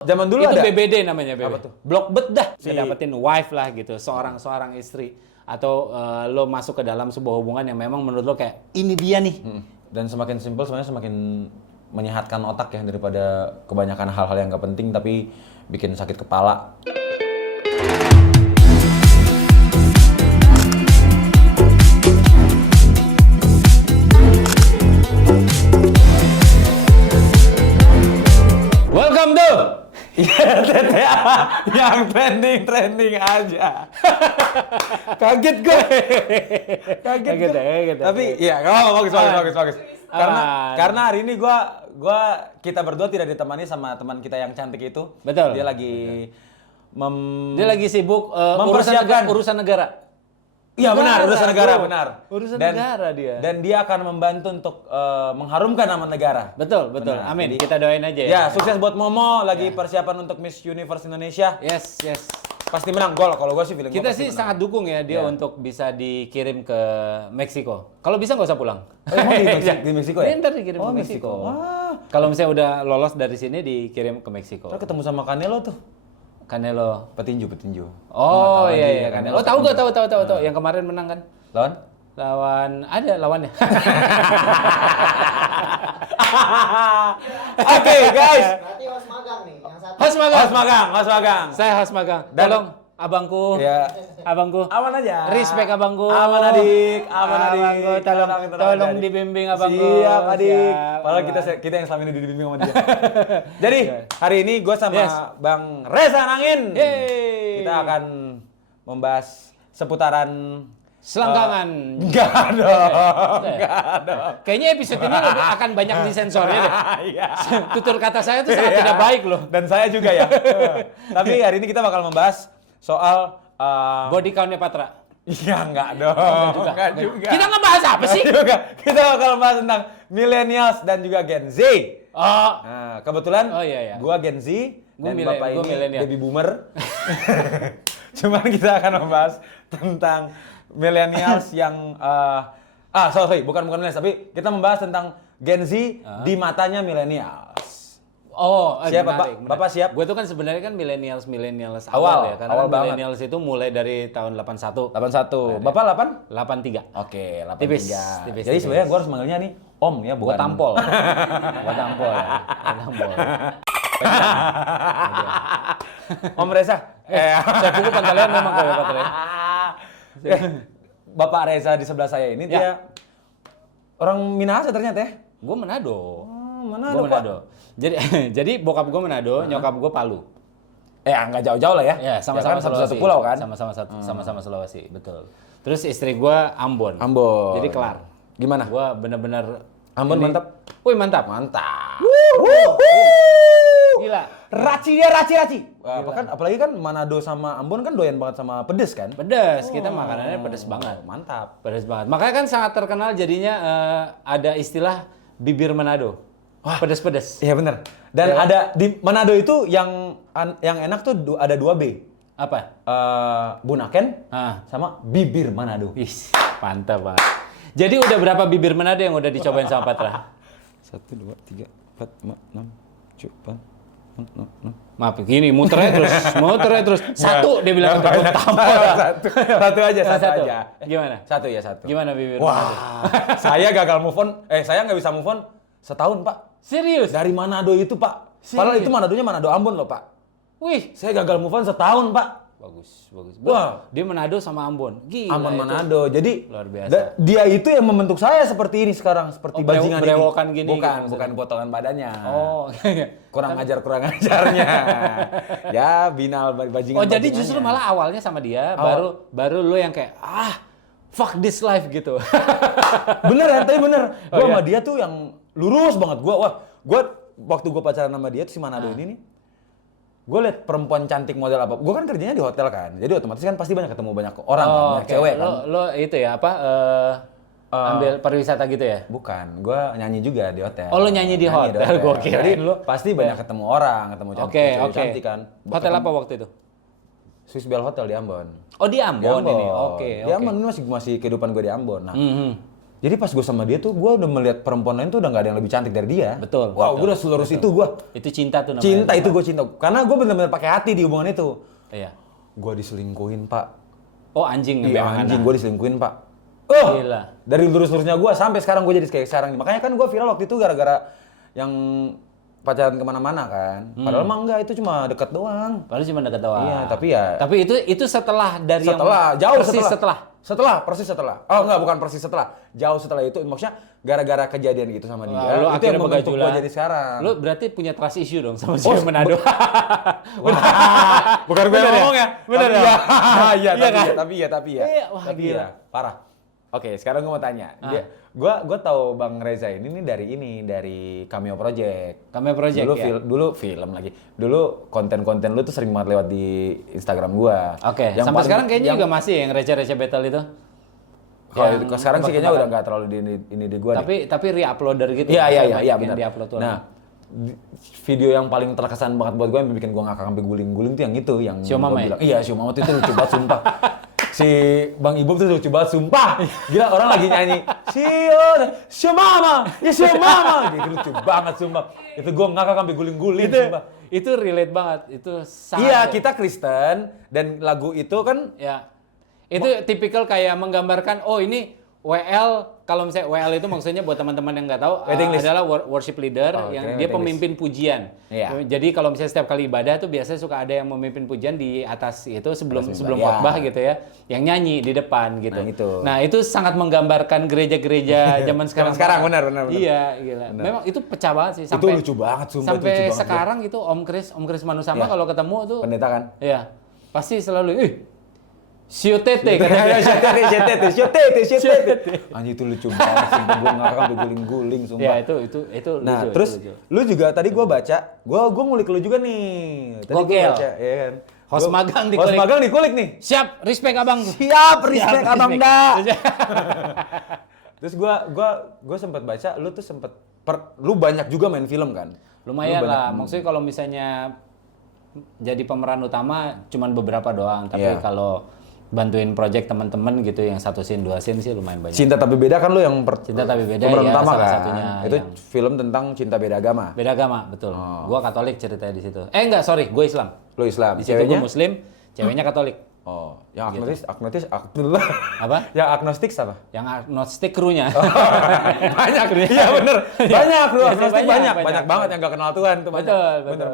Zaman dulu itu ada BBD namanya, BBD. Apa tuh? Blockbet dah. Dapetin wife lah gitu, seorang istri. Atau lo masuk ke dalam sebuah hubungan yang memang menurut lo kayak ini dia nih. Dan semakin simpel sebenarnya semakin menyehatkan otak ya daripada kebanyakan hal-hal yang gak penting tapi bikin sakit kepala. Welcome to TTA yang trending aja. Kaget gue. Kaget. Tapi iya, bagus. Karena hari ini kita berdua tidak ditemani sama teman kita yang cantik itu. Betul. Dia lagi sibuk mempersiapkan urusan negara. Iya benar, urusan negara, benar. Urusan negara dia. Dan dia akan membantu untuk mengharumkan nama negara. Betul. Benar. Amin. Jadi, kita doain aja ya. Ya, sukses buat Momo lagi persiapan untuk Miss Universe Indonesia. Yes. Pasti menang gol kalau gue sih feeling Kita gua pasti sih menang. sangat dukung ya dia untuk bisa dikirim ke Meksiko. Kalau bisa nggak usah pulang. Oh, emang di Meksiko ya? Dia ntar dikirim ke Meksiko. Kalau misalnya udah lolos dari sini dikirim ke Meksiko. Ntar ketemu sama Canelo tuh. Canelo. Petinju. Oh Nggak tahu iya lagi, iya Canelo Canelo. Tahu petinju. gak tahu. Yang kemarin menang kan? Lawan? Ada lawannya. Oke, guys. Berarti host magang nih, yang satu. Host magang. Mas Magang. Saya host magang. Dan- Tolong abangku. Ya. Abangku. Aman aja. Respect abangku. Aman adik. Abangku, tolong adik. dibimbing abangku. Siap adik. Siap, Padahal abang. kita yang selama ini dibimbing sama dia. Jadi hari ini gue sama Yes. Bang Reza Nangin. Yeay. Kita akan membahas seputaran Selangkangan. Enggak dong. Kayaknya episode ini akan banyak disensornya deh. Iya. Tutur kata saya tuh sangat tidak baik loh. Dan saya juga ya. Tapi hari ini kita bakal membahas soal Body count-nya Patra. iya enggak dong. Enggak juga. Kita ngebahas apa sih? Enggak juga. Kita bakal membahas tentang millennials dan juga Gen Z. Oh, Nah, kebetulan iya. gua Gen Z dan Bapak gua ini millennial. baby boomer. Cuman kita akan membahas tentang millennials yang sorry, bukan millennials, tapi kita membahas tentang Gen Z di matanya millennials. Siap, menarik. Bapak siap? Gue tuh kan sebenarnya kan millennials Awal, awal ya, karena awal kan banget. millennials itu mulai dari tahun 81, 81. Bapak 8? 83. Oke, 83. Tipis. Jadi sebenarnya gua harus manggilnya nih Om ya, bukan Gua tampol. Gua tampol. Om Reza. Saya buku pantalean memang kalau pantalean. Bapak Reza di sebelah saya ini dia orang Minahasa ternyata ya. Gue Manado. Manado, Gue Pak. Manado. Jadi bokap gue Manado, nyokap gue Palu. Nggak jauh-jauh lah ya. Ya, sama-sama kan satu Sulawesi. pulau kan. Sama-sama Sulawesi, betul. Terus istri gue Ambon. Ambon. Jadi kelar. Gimana? Gue bener-bener Ambon ini- mantap? Wih, mantap. Mantap. Gila. Raci. Wah, apalagi kan Manado sama Ambon kan doyan banget sama pedes kan? Pedas, kita makanannya pedas banget. Mantap. Pedas banget. Makanya kan sangat terkenal jadinya ada istilah bibir Manado. Pedas-pedas. Iya benar. Dan Ya. ada di Manado itu yang enak tuh ada 2B. Apa? Bunaken sama bibir Manado. Ih, mantap banget. Jadi udah berapa bibir Manado yang udah dicobain sama Patra? 1, 2, 3, 4, 5, 6, 7, 8, 9. Maaf, gini muternya terus. Satu dia bilang untuk tampol. Satu aja. Gimana? Satu. Gimana bibir Manado? Wah, saya gagal move on. Saya nggak bisa move on setahun, Pak. Serius? Dari Manado itu, Pak. Padahal itu Manadonya Manado Ambon loh, Pak. Wih, Saya gagal move on setahun, Pak. bagus. Wah. Dia Manado sama Ambon. Gila. Ambon itu. Manado. Jadi Luar biasa. dia itu yang membentuk saya seperti ini sekarang, seperti bajingan ini. berewokan gini Bukan, gitu bukan potongan badannya. Oh. Kurang ajarnya. Ya, binal bajingan. Oh, jadi justru malah awalnya sama dia, baru lu yang kayak fuck this life gitu. bener, tapi bener. Oh, Gua iya? sama dia tuh yang lurus banget. Gua waktu gua pacaran sama dia tuh si Manado ini nih. Gue liat perempuan cantik model apa. Gue kan kerjanya di hotel kan. Jadi otomatis kan pasti ketemu banyak orang kan, banyak oke. cewek kan. Lo itu ya apa ambil pariwisata gitu ya? Bukan, gue nyanyi juga di hotel. Oh, lo nyanyi di hotel. Gua kirain Jadi lo- pasti banyak ketemu orang, ketemu cantik, Oke, cewek oke. cantik kan. Hotel apa waktu itu? Swiss Bell Hotel di Ambon. Oh, di Ambon ini. Oke, Di Ambon ini masih kehidupan gue di Ambon. Nah, Mhm. Jadi pas gue sama dia tuh, gue udah melihat perempuan lain tuh udah gak ada yang lebih cantik dari dia. Betul. Wow, gue udah selurus itu gue. Itu cinta tuh namanya. Cinta itu gue cinta. Karena gue bener-bener pakai hati di hubungan itu. Iya. Gue diselingkuhin, Pak. Oh anjing Iya, memang anjing anak. gue diselingkuhin, Pak. Gila. Dari lurus-lurusnya gue sampai sekarang gue jadi kayak sekarang. Makanya kan gue viral waktu itu gara-gara yang pacaran kemana-mana kan. Padahal mah enggak, itu cuma deket doang. Padahal cuma dekat doang. Iya, tapi ya... Tapi itu setelah dari Setelah, yang jauh persis setelah. Persis setelah. Oh enggak, bukan persis setelah. Jauh setelah itu, maksudnya gara-gara kejadian gitu sama dia. Wah, lu itu akhirnya yang membentuk begajulan. gue jadi sekarang. Lu berarti punya trust issue dong sama si Manado. Bukan gue yang ngomong ya. Bener Tapi ya? Iya, Iya kan? tapi ya. Iya, wah, Tapi gila. ya, parah. Oke, sekarang gue mau tanya. Gue tahu Bang Reza ini dari Cameo Project. Cameo Project Dulu ya. dulu film lagi. Dulu konten-konten lu tuh sering banget lewat di Instagram gua. Oke, Yang sampai paling- sekarang kayaknya yang- juga masih yang receh-receh battle itu. Kalau Yang sekarang sih kayaknya udah tebak-tebakan. nggak terlalu ini di gua. Tapi re-uploader gitu. Iya Yang benar. di-upload tuh. Nah, video yang paling terkesan banget buat gue yang bikin gue ngakak sampai guling-guling tuh yang Sio gua Mama ya? bilang, iya Sio Mama itu lucu banget sumpah. Si Bang Ibu tuh lucu banget sumpah. Gila orang lagi nyanyi Sio Mama, ya Sio Mama. Gitu lucu banget sumpah. Itu gue ngakak sampai guling-guling sumpah. Itu relate banget. Itu sangat. Iya, kita Kristen dan lagu itu kan Ya. Itu tipikal kayak menggambarkan oh ini WL, kalau misalnya WL itu maksudnya buat teman-teman yang nggak tahu Waiting list. adalah worship leader yang kira dia waiting pemimpin pujian. Iya. Jadi kalau misalnya setiap kali ibadah tuh biasanya suka ada yang memimpin pujian di atas itu sebelum Iya. khotbah gitu ya, yang nyanyi di depan gitu. Nah, itu. Nah, itu sangat menggambarkan gereja-gereja zaman sekarang. sekarang, benar. Iya, gila. Memang itu pecah banget sih itu lucu banget sumpah. sampai itu lucu banget. sekarang itu Om Kris Manusama Iya. kalau ketemu tuh Pendeta kan? iya, pasti selalu Sio Tete katanya. Syotete. Anjir itu lucu banget sumpah, gue ngakak sampai guling-guling sumpah. Ya itu Nah, lucu, terus itu lucu. lu juga tadi gue baca, gue ngulik lu juga nih. Tadi gue Gokil. baca, ya kan. Host magang dikulik. Host magang dikulik nih. Siap, respect abang. Siap, respect abang respect. dah. Terus gue sempat baca, lu tuh lu banyak juga main film kan? Lumayan Lu banyak- lah, maksudnya kalau misalnya jadi pemeran utama cuman beberapa doang, tapi Iya. kalau bantuin project teman-teman gitu yang 1 scene 2 scene sih lumayan banyak. Cinta Tapi Beda kan lu yang Cinta Tapi Beda pemeran ya, utama salah kan? satunya Itu yang- film tentang cinta beda agama. Beda agama, betul. Oh. Gua Katolik ceritanya di situ. Enggak, sorry, gue Islam. Lu Islam. Di situ gue Muslim, ceweknya Katolik. Oh, yang agnostik, Apa? Yang agnostik apa? Yang agnostik krunya. Banyak, iya bener. Banyak kru Iya, agnostik banyak banyak. banget yang gak kenal Tuhan tuh banyak. Betul. Bener.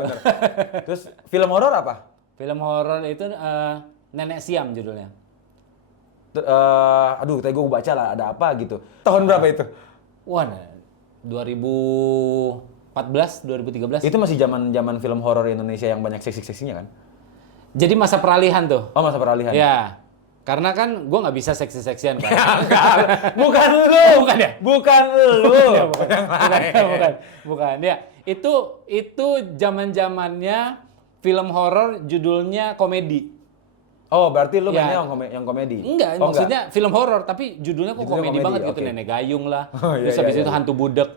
Terus film horor apa? Film horor itu Nenek Siam judulnya. Aduh, tadi gue baca lah ada apa gitu. Tahun berapa itu? Wah, 2014, 2013. Itu masih zaman film horor Indonesia yang banyak seksi-seksinya kan? Jadi masa peralihan tuh. Oh, masa peralihan. Ya, karena kan gue nggak bisa seksi-seksian kan. Bukan lu. Bukan ya? Bukan lu. Bukan. Ya, itu zaman-zamannya film horor judulnya komedi. Oh, berarti lu Ya. mainnya yang komedi? Enggak, Oh, maksudnya film horor tapi judulnya kok Judulnya komedi komedi, banget gitu, oke. Nenek Gayung lah. Oh, iya, Terus habis iya, itu iya. hantu budek.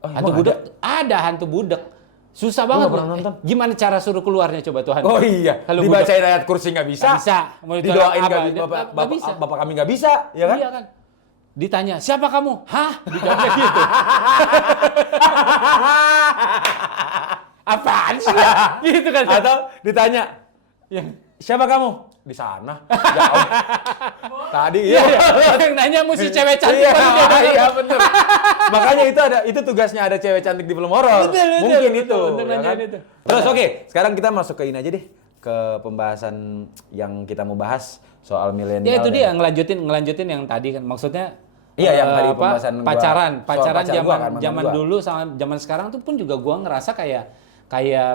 Oh, Hantu emang budek ada hantu budek. Susah banget. nggak pernah loh. nonton. Gimana cara suruh keluarnya coba Tuhan? Oh iya, Kalau dibacain ayat kursi nggak bisa. Nggak bisa. Mau ditolak Didoain apa? nggak bisa. Bapak kami nggak bisa, ya kan? Iya kan? Ditanya, siapa kamu? Hah? Dijawabnya gitu. Apaan sih? Gitu kan. Atau ditanya, Ya. siapa kamu? Di sana. Jauh. Tadi Iya, iya. yang nanya mesti cewek cantik Iya, baru dia denger. iya bener. Makanya itu tugasnya ada cewek cantik di film horor. Betul, Mungkin betul, itu. betul, ya kan? nanyain itu. Terus oke, sekarang kita masuk ke ini aja deh, ke pembahasan yang kita mau bahas soal milenial. Ya itu dia ngelanjutin yang tadi kan maksudnya Iya, yang tadi apa, pembahasan gua, pacaran soal pacar zaman gua kan, mantan zaman gua. dulu sama zaman sekarang tuh pun juga gua ngerasa kayak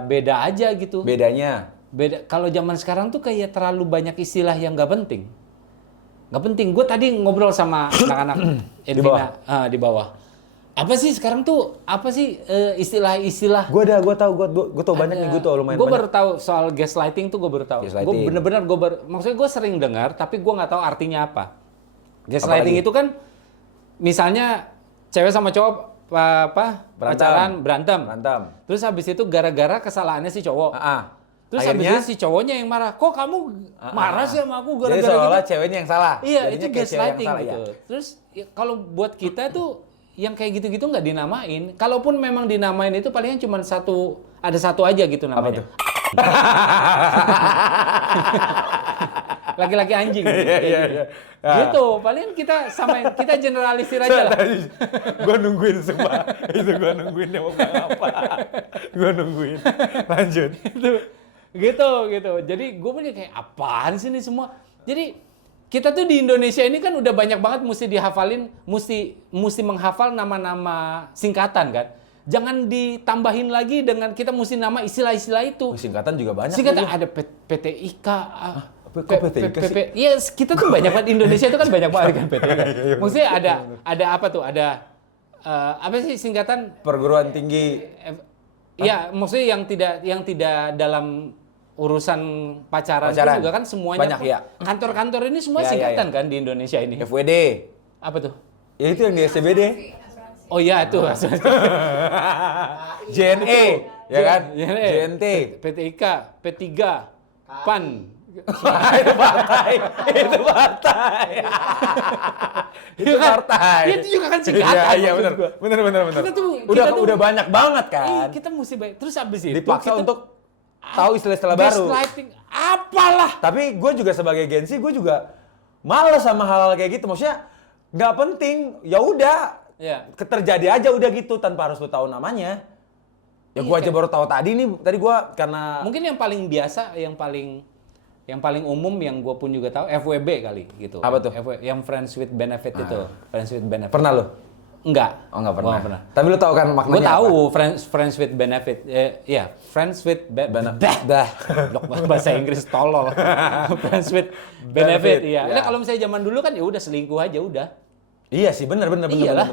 beda aja gitu. Bedanya. Beda kalau zaman sekarang tuh kayak terlalu banyak istilah yang nggak penting. Nggak penting. Gue tadi ngobrol sama anak-anak Elvina di bawah. Apa sih sekarang tuh apa sih istilah-istilah? Gue tau banyak nih, gue tau lumayan Gue banyak. baru tahu soal gaslighting tuh gue baru tahu. Gue Gaslighting. bener-bener maksudnya gue sering dengar tapi gue nggak tahu artinya apa. Gaslighting Apalagi? itu kan misalnya cewek sama cowok pacaran berantem. Berantem. Terus habis itu gara-gara kesalahannya si cowok. Ah. Terus habis itu si cowoknya yang marah. Kok kamu marah sih sama aku jadi gara-gara seolah gitu? ceweknya yang salah. Iya, Jadinya itu kayak cewek yang gaslighting salah, gitu. ya. Terus ya, kalau buat kita tuh yang kayak gitu-gitu nggak dinamain. Kalaupun memang dinamain itu palingan cuma ada satu aja gitu namanya. Apa tuh? Laki-laki anjing. Iya. Gitu, paling kita generalisir aja lah. Gue nungguin semua. Itu gue nungguin dia mau bilang apa. Gue nungguin. Lanjut. Gitu. Jadi gue punya kayak apaan sih ini semua. Jadi kita tuh di Indonesia ini kan udah banyak banget mesti dihafalin, mesti menghafal nama-nama singkatan kan. Jangan ditambahin lagi dengan kita mesti nama istilah-istilah itu. Singkatan juga banyak. Singkatan ada PTIK. Kok PTIK sih? Iya, kita tuh banyak banget. Indonesia itu kan banyak banget kan PTIK. Maksudnya ada apa tuh? Ada apa sih singkatan? Perguruan tinggi. Iya, maksudnya yang tidak dalam urusan pacaran itu juga kan semuanya. Banyak, ya. Kantor-kantor ini semua Ya, singkatan kan di Indonesia ini. FWD. Apa tuh? Ya itu yang di SCBD. Oh iya itu. JNE, ya kan? JNE, JNT. PTIK, P3, PAN. Itu partai. Itu partai. Iya, itu juga kan singkatan. Iya, benar. Benar. Kita tuh Udah banyak banget kan. kita mesti baik. Terus habis itu Dipaksa kita untuk tahu istilah-istilah baru. gaslighting apalah. Tapi gue juga sebagai Gen Z, gue juga males sama hal-hal kayak gitu. Maksudnya nggak penting, ya udah. Ya. Terjadi aja udah gitu tanpa harus lu tahu namanya. Ya gue aja baru tahu tadi nih. Tadi gue karena Mungkin yang paling biasa, yang paling umum yang gue pun juga tahu FWB kali gitu. Apa tuh? Yang friends with benefit itu. Friends with benefit. pernah lu? Enggak. Oh nggak Gua pernah. nggak Tapi lu tahu kan Gue maknanya tahu apa? friends with benefit. Ya, friends with Benefit. bahasa Inggris tolol. Friends with benefit, iya. ya. Nah, kalau misalnya zaman dulu kan ya udah selingkuh aja udah. Iya sih, benar. Iyalah.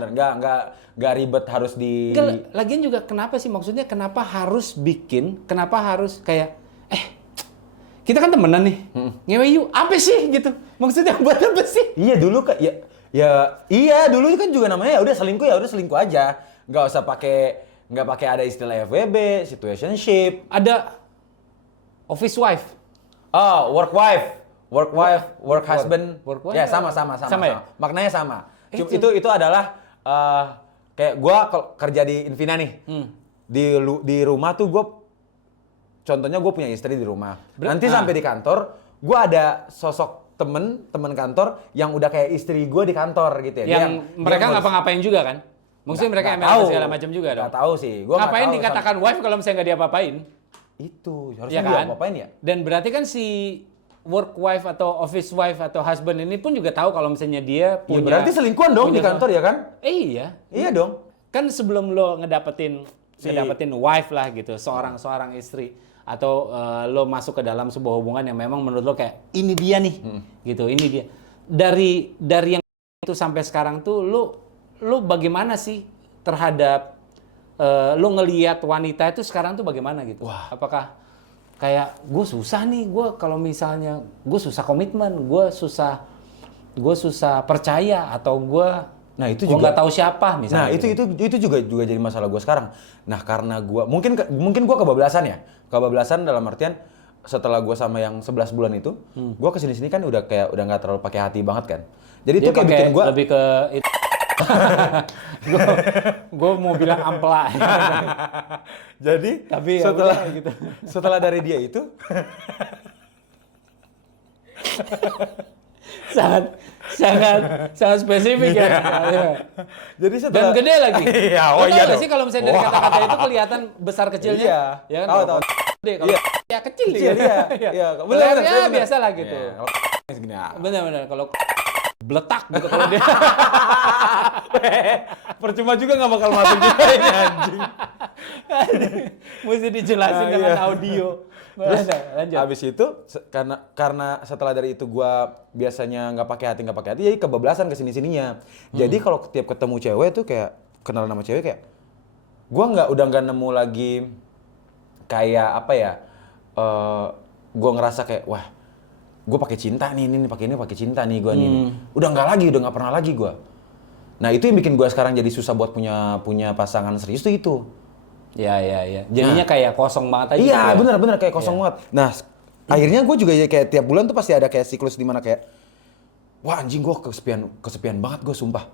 Nggak ribet harus di. Lagian juga kenapa sih maksudnya kenapa harus kayak kita kan temenan nih. Ngewe yuk, apa sih gitu. Maksudnya buat apa sih? Iya dulu kan iya dulu kan juga namanya ya udah selingkuh aja. Nggak pakai ada istilah FWB, situationship. Ada office wife. Oh, work husband. Work wife. Ya sama. Sama ya? Maknanya sama. Itu adalah kayak gua kerja di Invina nih. Di rumah tuh gua contohnya gue punya istri di rumah. Nanti sampai di kantor, gue ada sosok temen kantor yang udah kayak istri gue di kantor gitu ya. Yang mereka ngapa-ngapain juga kan? Maksudnya mereka ML segala macam juga dong. Gak tahu sih. Gua Ngapain tahu dikatakan wife kalau misalnya nggak diapa-apain? Itu harusnya Ya dia kan? apa-apain ya? Dan berarti kan si work wife atau office wife atau husband ini pun juga tahu kalau misalnya dia Ya punya. berarti selingkuhan dong di kantor ya kan? Iya. Iya dong. Kan sebelum lo ngedapetin wife lah gitu, seorang istri atau lo masuk ke dalam sebuah hubungan yang memang menurut lo kayak ini dia nih, gitu, ini dia. Dari yang itu sampai sekarang tuh lo bagaimana sih terhadap lo ngelihat wanita itu sekarang tuh bagaimana gitu? Wah. Apakah kayak gue susah nih, gue kalau misalnya gue susah komitmen, gue susah percaya atau gue itu gue juga nggak tahu siapa misalnya. Nah, gitu. itu juga jadi masalah gue sekarang. Nah, karena gue mungkin gue kebablasan ya. Kebablasan dalam artian setelah gue sama yang 11 bulan itu, gue kesini-sini kan udah nggak terlalu pakai hati banget kan. Jadi itu kayak bikin gue lebih ke gue mau bilang ampela. Jadi Tapi setelah dari dia itu sangat spesifik ya. Jadi setelah Dan gede lagi. Iya, Lo iya tau nggak dong. sih kalau misalnya dari kata-kata itu kelihatan besar kecilnya? Iya. Ya kan? Tahu. Gede, kalau ya kecil Kecil, iya. Iya, bener, ya bener. biasa lah gitu. Ya, kalau segini, Benar-benar kalau beletak gitu kalau dia. percuma juga nggak bakal masuk juga ini anjing. Mesti dijelasin Nah, dengan iya. audio. Terus Lanjut. abis itu karena setelah dari itu gua biasanya nggak pakai hati jadi kebablasan kesini-sininya. Jadi kalau tiap ketemu cewek tuh kayak kenal nama cewek kayak gua udah nggak nemu lagi kayak apa ya, gua ngerasa kayak wah gua pakai cinta nih, ini pakai cinta nih gua nih. Udah nggak pernah lagi gua. Nah itu yang bikin gua sekarang jadi susah buat punya pasangan serius tuh itu. Iya. Jadinya kayak kosong banget aja. Iya, gitu ya. bener-bener kayak kosong banget. Nah, akhirnya gue juga ya kayak tiap bulan tuh pasti ada kayak siklus di mana kayak, wah anjing gue kesepian banget gue sumpah.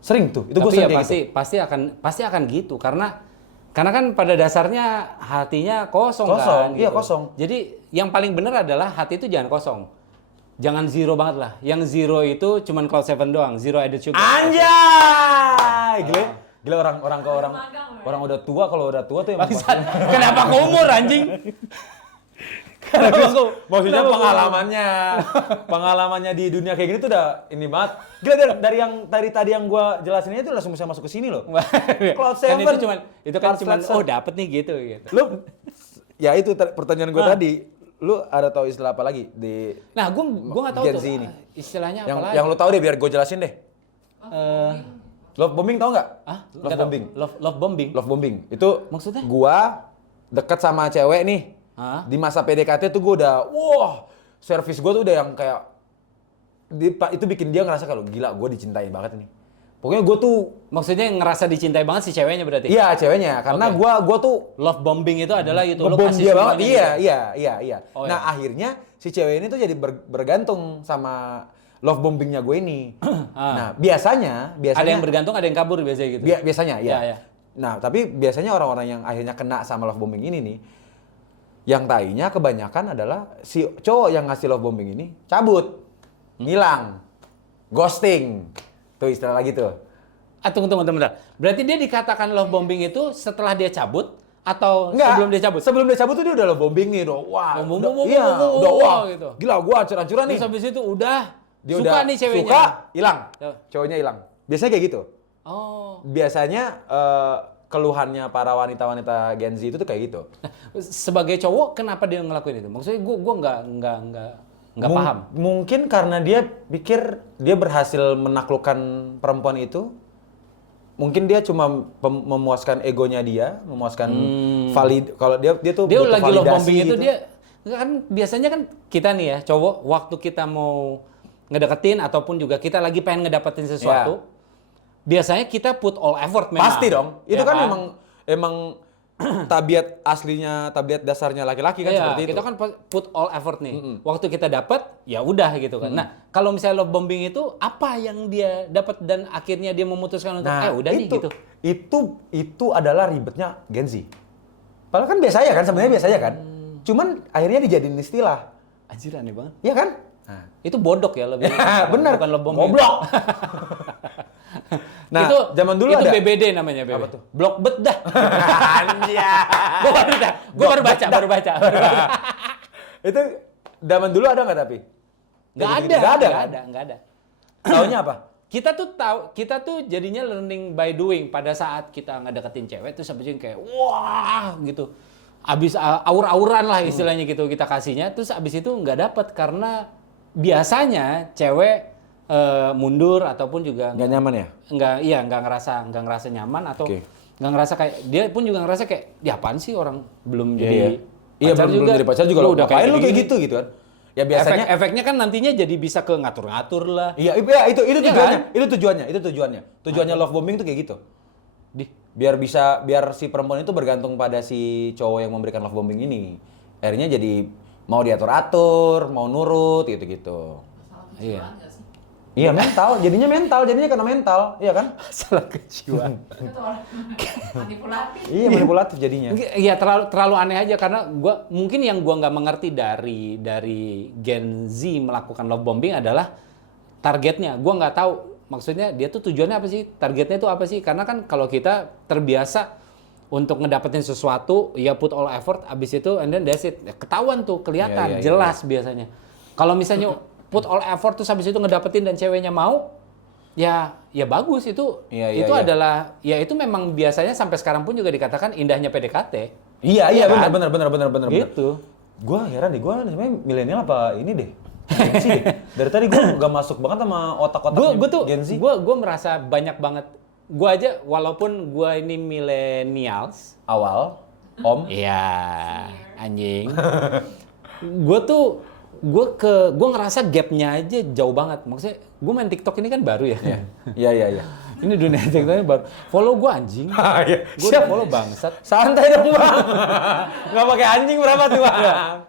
Sering tuh, itu gue Tapi sering ya kayak gitu. pasti akan gitu karena kan pada dasarnya hatinya kosong Kosong, kan. iya, gitu. kosong. Jadi yang paling benar adalah hati itu jangan kosong. Jangan zero banget lah. Yang zero itu cuman Cloud Seven doang, zero added sugar. Anjay! Gila orang udah tua, kalau udah tua tuh yang Bangsat, kenapa ke umur anjing? maksudnya pengalamannya di dunia kayak gini tuh udah ini banget. Gila dari tadi yang gua jelasin itu langsung bisa masuk ke sini loh. Cloud Kan Seven. itu kan cuman Translation. dapet nih gitu. Lu ya itu pertanyaan gua tadi. Lu ada tahu istilah apa lagi di Nah, gua nggak tahu Gen tuh Z ini? istilahnya yang apa lagi. yang lu tahu deh biar gua jelasin deh. Eh, Love bombing tau nggak? Love Love bombing. Love bombing. Love bombing. Itu Maksudnya? gua deket sama cewek nih. Hah? Di masa PDKT tuh gua udah servis gua tuh udah yang kayak itu bikin dia ngerasa kalau gila gua dicintai banget nih. Pokoknya gua tuh Maksudnya ngerasa dicintai banget si ceweknya berarti. iya ceweknya karena Oke. gua tuh Love bombing itu adalah itu lo ngebom kasih dia banget. semuanya Iya, gitu. iya. Oh, Nah, iya. akhirnya si cewek ini tuh jadi bergantung sama love bombingnya gue ini. Nah, biasanya Ada yang bergantung, ada yang kabur biasanya gitu. biasanya ya. Iya. Nah, tapi biasanya orang-orang yang akhirnya kena sama love bombing ini nih, yang tainya kebanyakan adalah si cowok yang ngasih love bombing ini cabut, ngilang, ghosting. Tuh istilah lagi tuh. Tunggu, bentar. Berarti dia dikatakan love bombing itu setelah dia cabut atau Enggak, sebelum dia cabut? Sebelum dia cabut tuh dia udah love bombing nih, udah wah. Iya, udah wah. gitu. Gila, gua hancur-hancuran nih. Terus habis itu udah Dia suka udah nih ceweknya. suka, hilang. Tuh. Cowoknya hilang. Biasanya kayak gitu. Oh. Biasanya keluhannya para wanita-wanita Gen Z itu tuh kayak gitu. Sebagai cowok kenapa dia ngelakuin itu? Maksudnya gua nggak paham. Mungkin karena dia pikir dia berhasil menaklukkan perempuan itu. Mungkin dia cuma memuaskan egonya dia, memuaskan valid kalau dia tuh Dia butuh lagi love validasi bombing itu gitu. dia kan biasanya kan kita nih ya cowok waktu kita mau ngedeketin ataupun juga kita lagi pengen ngedapetin sesuatu, biasanya kita put all effort memang. Pasti dong. Itu Ya kan emang tabiat aslinya, tabiat dasarnya laki-laki kan Iya, seperti itu. kita kan put all effort nih. Waktu kita dapat, ya udah gitu kan. Nah, kalau misalnya love bombing itu apa yang dia dapat dan akhirnya dia memutuskan untuk udah nih gitu. Itu adalah ribetnya Gen Z. Padahal kan biasa ya kan, sebenarnya biasa ya kan. Cuman akhirnya dijadiin istilah. Anjir aneh banget. Iya kan? Nah. Itu bodok ya lebih. Bener. Bukan love bombing. Goblok. Nah, itu zaman dulu itu ada BBD namanya BBD. Apa tuh? Blok bet dah. Anjay. Gue baru baca. Itu zaman dulu ada nggak tapi? Nggak ada. Taunya apa? Kita tuh jadinya learning by doing pada saat kita ngedeketin cewek tuh sampai kayak wah gitu. Abis aur-auran lah istilahnya gitu kita kasihnya, terus abis itu nggak dapet karena biasanya cewek mundur ataupun juga Nggak nyaman ya? nggak ngerasa nyaman atau Oke. nggak ngerasa kayak dia pun juga ngerasa kayak dia apaan sih orang belum Iya, jadi iya. pacar Belum jadi pacar juga lu lo udah kayak lu kayak gini. gitu kan. Ya biasanya Efeknya kan nantinya jadi bisa ke ngatur-ngatur lah. iya itu Iya tujuannya. kan? Itu tujuannya. Tujuannya love bombing tuh kayak gitu. Biar si perempuan itu bergantung pada si cowok yang memberikan love bombing ini. Akhirnya jadi mau diatur-atur, mau nurut gitu-gitu. Iya. Iya jadinya karena mental, iya kan? Salah kejiwaan. Manipulatif. Iya manipulatif jadinya. Iya terlalu aneh aja karena mungkin yang gua nggak mengerti dari Gen Z melakukan love bombing adalah targetnya. Gua nggak tahu maksudnya dia tuh tujuannya apa sih? Targetnya itu apa sih? Karena kan kalau kita terbiasa untuk ngedapetin sesuatu, ya put all effort, abis itu and then that's it. Ya, ketahuan tuh, kelihatan, Iya. jelas biasanya. Kalau misalnya put all effort terus habis itu ngedapetin dan ceweknya mau, ya bagus itu. Iya. Adalah ya itu memang biasanya sampai sekarang pun juga dikatakan indahnya PDKT. Iya kan? benar. Gitu. Gua heran deh, gua sebenarnya milenial apa ini deh. Gen Z deh. Dari tadi gua nggak masuk banget sama otak-otak Gen Z. Gue merasa banyak banget. Gue aja walaupun gue ini millennials. Awal, Om. Iya, anjing. Gue ngerasa gapnya aja jauh banget. Maksudnya gue main TikTok ini kan baru ya. Iya. Ini dunia TikTok baru. Follow gue anjing. Iya. Gue udah follow bangsat. Santai dong bang. Nggak pakai anjing berapa tuh bang?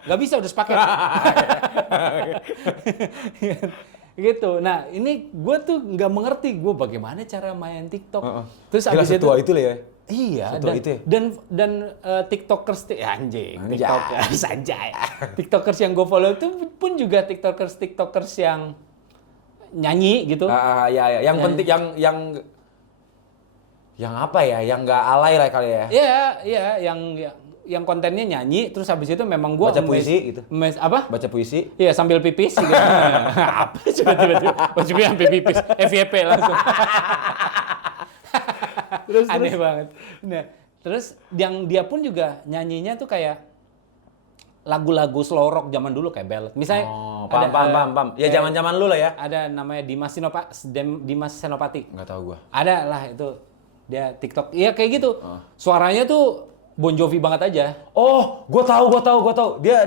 Gak bisa udah sepaket. Gitu. Nah ini gue tuh nggak mengerti gue bagaimana cara main TikTok. Terus Gila, abis itu setua itu lah ya. iya Setua itu ya? dan tiktokers tiktokers saja ya. Tiktokers yang gue follow itu pun juga tiktokers yang nyanyi gitu. Ya. Yang penting yang apa ya? Yang nggak alay lah kali ya. Iya, yang kontennya nyanyi, terus habis itu memang gua Baca puisi gitu. Apa? Baca puisi. Iya, sambil pipis gitu. Apa coba tiba-tiba baca sambil pipis, FYP langsung. terus aneh banget. Nah, terus yang dia pun juga nyanyinya tuh kayak lagu-lagu slow rock zaman dulu kayak ballad. Misalnya paham. Ya zaman-zaman lu lah ya. Ada namanya Dimas Senopati. Nggak tahu gua. Ada lah itu. Dia TikTok. Iya kayak gitu. Suaranya tuh Bon Jovi banget aja. Oh, gua tahu. Dia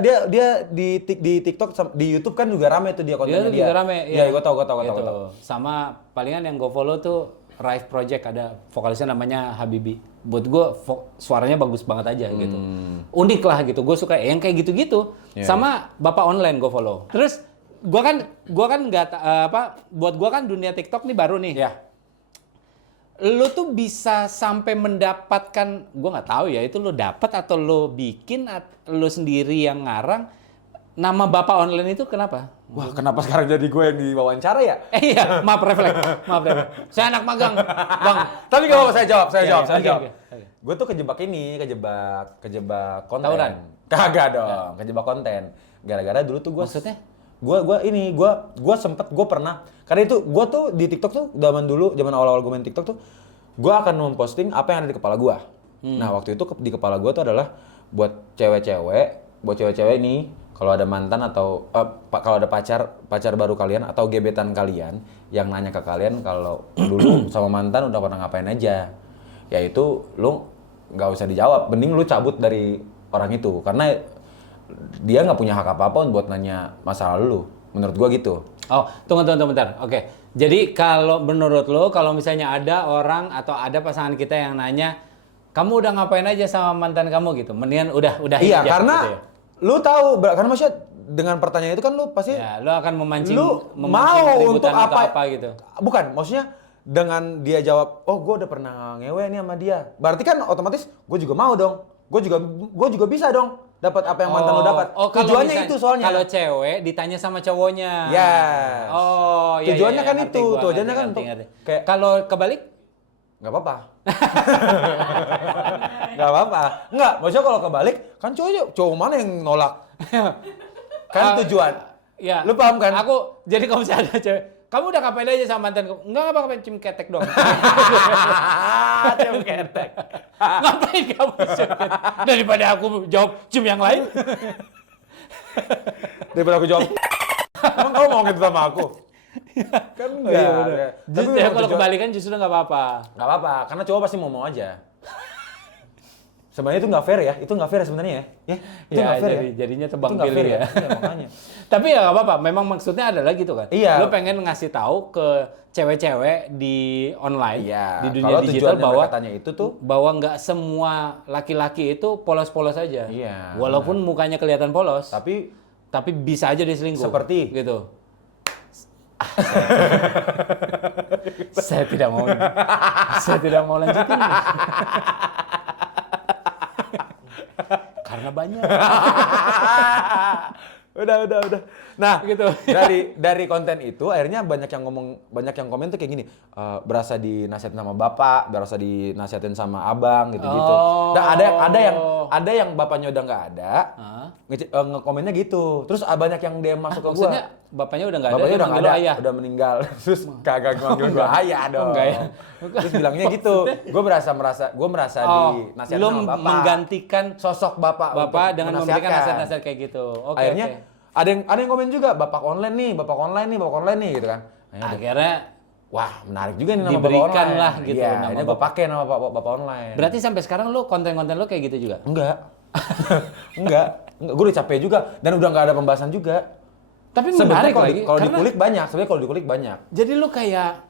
di TikTok, di YouTube kan juga rame tuh dia kontennya dia. Juga rame. Iya, gua tahu. Gitu. Sama palingan yang gue follow tuh Rive Project, ada vokalisnya namanya Habibi. Buat gue suaranya bagus banget aja gitu. Unik lah gitu. Gue suka yang kayak gitu-gitu. Yeah, sama Bapak Online gue follow. Terus gue kan nggak buat gue kan dunia TikTok nih baru nih. Ya. Lu tuh bisa sampai mendapatkan, gue nggak tahu ya itu lu dapat atau lu bikin lu sendiri yang ngarang nama Bapak Online itu kenapa? Wah, kenapa sekarang jadi gue yang diwawancara ya? Iya, maaf refleks. Saya anak magang, Bang. Tapi nggak apa-apa, saya jawab. Oke. Gue tuh kejebak konten. Tawuran? Kagak dong, kejebak konten. Gara-gara dulu tuh gue. Maksudnya? Gue pernah. Karena itu gue tuh di TikTok tuh zaman awal-awal gue main TikTok tuh, gue akan memposting apa yang ada di kepala gue. Nah waktu itu di kepala gue tuh adalah buat cewek-cewek nih, kalau ada mantan atau kalau ada pacar baru kalian atau gebetan kalian yang nanya ke kalian kalau dulu sama mantan udah pernah ngapain aja, yaitu lu nggak usah dijawab, mending lu cabut dari orang itu karena dia nggak punya hak apa-apa buat nanya masa lalu lu. Menurut gua gitu. Oh, tunggu bentar. Oke. Jadi kalau menurut lo, kalau misalnya ada orang atau ada pasangan kita yang nanya, kamu udah ngapain aja sama mantan kamu gitu, mendingan udah Iya, aja, karena gitu ya? lu tahu, karena maksudnya dengan pertanyaan itu kan lu pasti ya, lo akan memancing mau untuk atau apa gitu. Bukan, maksudnya dengan dia jawab, oh gue udah pernah ngewe nih sama dia, berarti kan otomatis gue juga mau dong, gue juga bisa dong dapat apa yang mantan lo dapat. Tujuannya itu soalnya. Kalau cewek ditanya sama cowoknya. Yes. Oh, iya. Tujuannya kan ngerti itu, gua, tujuannya kan untuk kayak kalau kebalik nggak apa-apa. Nggak apa-apa. Nggak, maksudnya kalau kebalik kan cowok mana yang nolak? Kan tujuan. Ya. Lu paham kan? Jadi kalau misalnya ada cewek, kamu udah ngapain aja sama mantan kamu? Enggak apa-apa, cium ketek dong. Cium ketek. Ngapain kamu cium ketek? Daripada aku jawab cium yang lain. Daripada aku jawab, emang kamu mau gitu sama aku? Kan enggak. Iya, justru kalau kebalikan justru nggak apa-apa. Nggak apa-apa, karena cowok pasti mau aja. Sebenarnya itu nggak fair ya, sebenarnya ya. Itu nggak fair jadinya tebang itu pilih ya. Iya, makanya. Tapi ya nggak apa-apa, memang maksudnya adalah gitu kan. Iya. Lo pengen ngasih tahu ke cewek-cewek di online, iya, di dunia digital bahwa katanya itu tuh bahwa nggak semua laki-laki itu polos-polos aja. Iya. Walaupun mukanya kelihatan polos, tapi bisa aja diselingkuh. Seperti gitu. Saya tidak mau lanjutin. Karena banyak. Udah. Nah, gitu. dari konten itu akhirnya banyak yang komen tuh kayak gini, berasa dinasihatin sama bapak, berasa dinasihatin sama abang gitu-gitu. Oh. Nah, ada yang bapaknya udah nggak ada, ngekomennya gitu. Terus banyak yang DM masuk ke gua. Maksudnya bapaknya udah nggak ada, bapaknya udah nggak ada, ayah. udah meninggal. Terus kagak manggil gua ayah dong. Enggak ya. Terus bilangnya gitu. Gua merasa dinasihatin lo sama bapak. menggantikan sosok bapak dengan memberikan nasihat-nasihat kayak gitu. Akhirnya ada yang komen juga, bapak online nih gitu kan. Akhirnya wah, menarik juga nih nama diberikan bapak online. lah gitu. Iya, nama ini gue pakai nama bapak online. Berarti sampai sekarang lo konten-konten lo kayak gitu juga? Enggak. Enggak. Gue udah capek juga dan udah nggak ada pembahasan juga. Tapi menarik lagi. Kalau dikulik banyak. Jadi lo kayak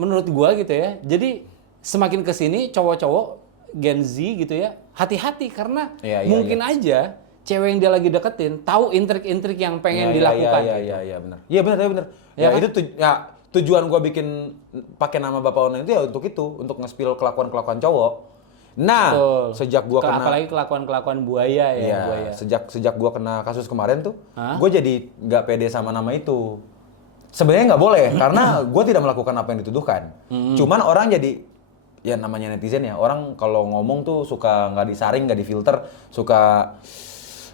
menurut gua gitu ya. Jadi semakin kesini cowok-cowok Gen Z gitu ya, hati-hati karena mungkin aja cewek yang dia lagi deketin tahu intrik-intrik yang pengen dilakukan. Iya benar. Iya benar. Ya kan? itu tujuan gua bikin pakai nama Bapak Online itu ya untuk nge-spill kelakuan-kelakuan cowok. Nah, Betul. sejak gua kena apalagi kelakuan-kelakuan buaya ya, buaya. Sejak gua kena kasus kemarin tuh, gua jadi nggak pede sama nama itu. Sebenarnya nggak boleh karena gua tidak melakukan apa yang dituduhkan. Cuman orang jadi ya namanya netizen ya, orang kalau ngomong tuh suka nggak disaring, nggak difilter, suka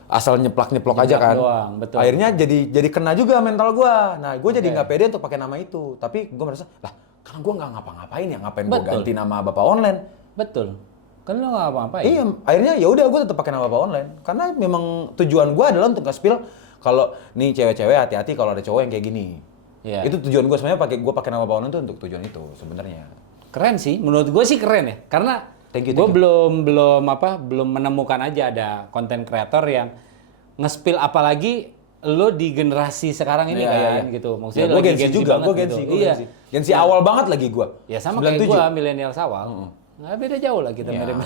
asal nyeplak aja kan. Doang, betul. Akhirnya jadi kena juga mental gua. Nah, gua jadi nggak pede untuk pakai nama itu. Tapi gua merasa, lah karena gua nggak ngapa-ngapain ya, ngapain gua ganti nama Bapak Online? Betul. Kan lo nggak apa-apain. Iya, akhirnya ya udah gua tetap pakai nama Bapak Online. Karena memang tujuan gua adalah untuk nge-spill kalau nih cewek-cewek hati-hati kalau ada cowok yang kayak gini. Iya. Itu tujuan gua sebenarnya pakai nama Bapak Online itu untuk tujuan itu sebenarnya. Keren sih, menurut gue sih keren ya. Karena gue belum menemukan aja ada konten kreator yang nge-spill apalagi lo di generasi sekarang ini gitu. Maksudnya gue Gen Z juga, gue Gen Z. Gen Z awal banget lagi gue. Ya sama kayak gue, milenial awal. Nggak beda jauh lah kita mirip.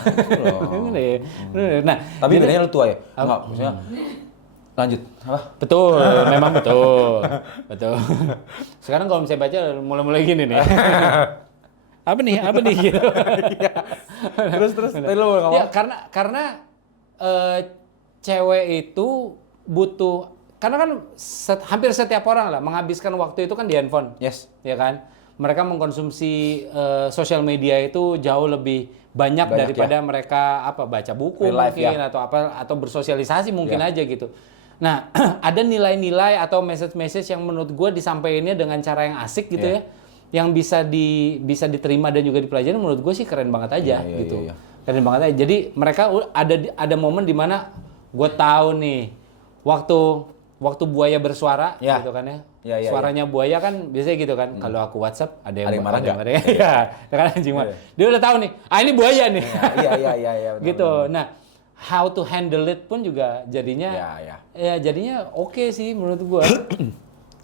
Nah, tapi bedanya lo tua ya? Enggak, maksudnya lanjut. Apa? Betul, memang betul. Betul. Sekarang kalau misalnya baca mulai-mulai gini nih. Apa nih gitu. terus lo ngomong. Ya karena cewek itu butuh, karena kan hampir setiap orang lah menghabiskan waktu itu kan di handphone. Yes. Ya kan? Mereka mengkonsumsi sosial media itu jauh lebih banyak daripada mereka baca buku mungkin atau bersosialisasi mungkin aja gitu. Nah, ada nilai-nilai atau message-message yang menurut gue disampaikannya dengan cara yang asik gitu ya. Yang bisa diterima dan juga dipelajari, menurut gue sih keren banget aja gitu. Keren banget aja. Jadi mereka ada momen di mana gue tahu nih waktu buaya bersuara gitu kan ya. Suaranya buaya kan biasanya gitu kan. Kalau aku WhatsApp ada yang marah enggak? Iya, kan anjing marah. Dia udah tahu nih. Ini buaya nih. Iya. Gitu. Nah, how to handle it pun juga jadinya jadinya oke sih menurut gue.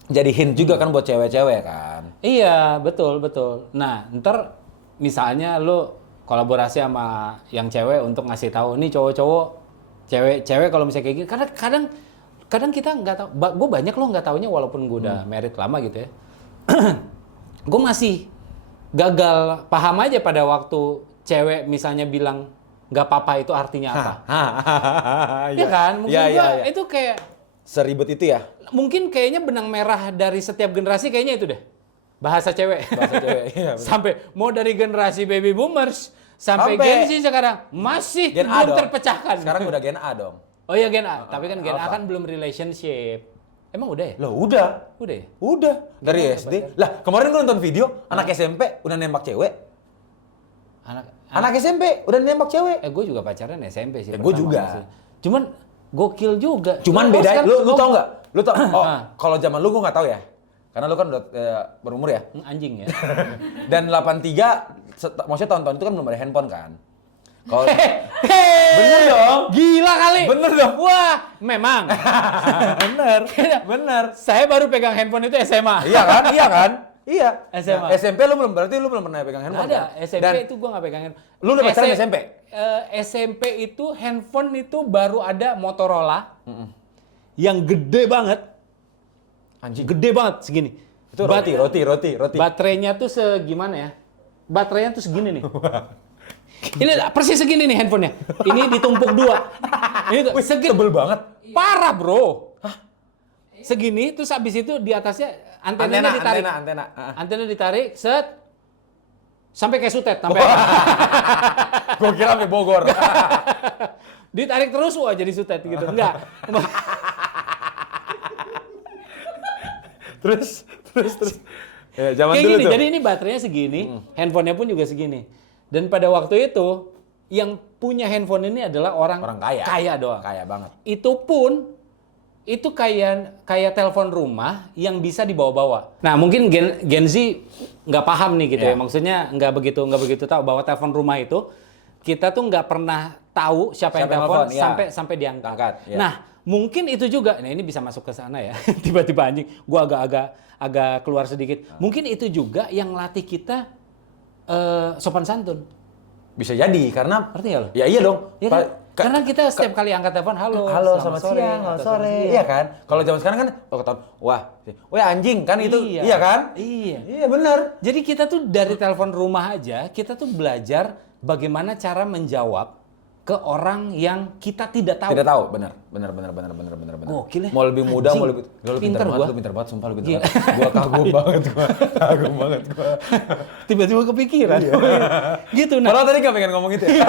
Jadi hint juga kan buat cewek-cewek kan. Iya, betul. Nah, ntar misalnya lo kolaborasi sama yang cewek untuk ngasih tahu nih cowok-cowok, cewek kalau misalnya kayak gini, karena kadang kita nggak tahu. Gue banyak lo nggak taunya walaupun gue udah married lama gitu ya. Gue masih gagal paham aja pada waktu cewek misalnya bilang nggak apa-apa itu artinya apa. Iya kan? Mungkin itu kayak seribet itu ya. Mungkin kayaknya benang merah dari setiap generasi kayaknya itu deh. Bahasa cewek. Iya. Sampai mau dari generasi baby boomers sampai Gen Z sekarang masih belum terpecahkan. Sekarang udah Gen A dong. Oh iya Gen A, tapi kan Gen A kan belum relationship. Emang udah ya? Loh udah. Udah ya? Udah. Dari SD. Lah kemarin gue nonton video anak SMP udah nembak cewek. Anak SMP udah nembak cewek. Gue juga pacaran SMP sih. Gue juga. Cuman gokil juga. Cuman beda. Lu tau nggak? Lu tau? Kalau zaman lu gue nggak tahu ya. Karena lu kan udah berumur ya. Anjing ya. Dan 83, maksudnya tahun-tahun itu kan belum ada handphone kan. Kalau bener dong. Gila kali. Bener dong. Wah, memang. bener. Saya baru pegang handphone itu SMA. Iya kan? Iya. SMA. Nah, SMP berarti lu belum pernah pegang handphone. Ada. Kan? SMP itu gua nggak pegang handphone. Lu udah pacaran SMP? SMP itu handphone itu baru ada Motorola. Yang gede banget. Anjing. Gede banget segini. Itu roti. Baterainya tuh segimana ya? Baterainya tuh segini nih. Ini persis segini nih handphonenya. Ini ditumpuk dua. Ini segini. Tebel banget. Parah bro. Segini, terus abis itu di atasnya antenanya ditarik. Antena ditarik, set. Sampai kayak sutet. Gue kira sampai Bogor. Ditarik terus, wah jadi sutet gitu. Enggak. Terus. Ya, zaman kayak dulu gini, tuh. jadi ini baterainya segini, handphonenya pun juga segini. Dan pada waktu itu, yang punya handphone ini adalah orang kaya doang. Kaya banget. Itu kayak telepon rumah yang bisa dibawa-bawa. Nah mungkin Gen Z nggak paham nih gitu ya. Maksudnya nggak begitu tahu bahwa telepon rumah itu kita tuh nggak pernah tahu siapa yang telepon sampai diangkat. Ya. Nah mungkin itu juga. Nah, ini bisa masuk ke sana ya. Tiba-tiba anjing, gua agak keluar sedikit. Mungkin itu juga yang latih kita sopan santun. Bisa jadi karena Ngerti nggak lo? Ya iya dong. Ya kan? Karena kita setiap kali angkat telepon, halo Selamat siang, selamat sore. Iya kan? Kalau zaman sekarang kan ketahuan, wah anjing kan itu. Iya. Iya kan? Iya. Iya benar. Jadi kita tuh dari telepon rumah aja, kita tuh belajar bagaimana cara menjawab ke orang yang kita tidak tahu. Tidak tahu, benar. Gokil ya. Mau lebih muda, Anjing. mau lebih Pinter gua. Lu pinter banget, sumpah lu pinter Gila. banget. Gua kagum banget gua. Tiba-tiba kepikiran. Gitu nah. Padahal tadi gak pengen ngomong gitu ya.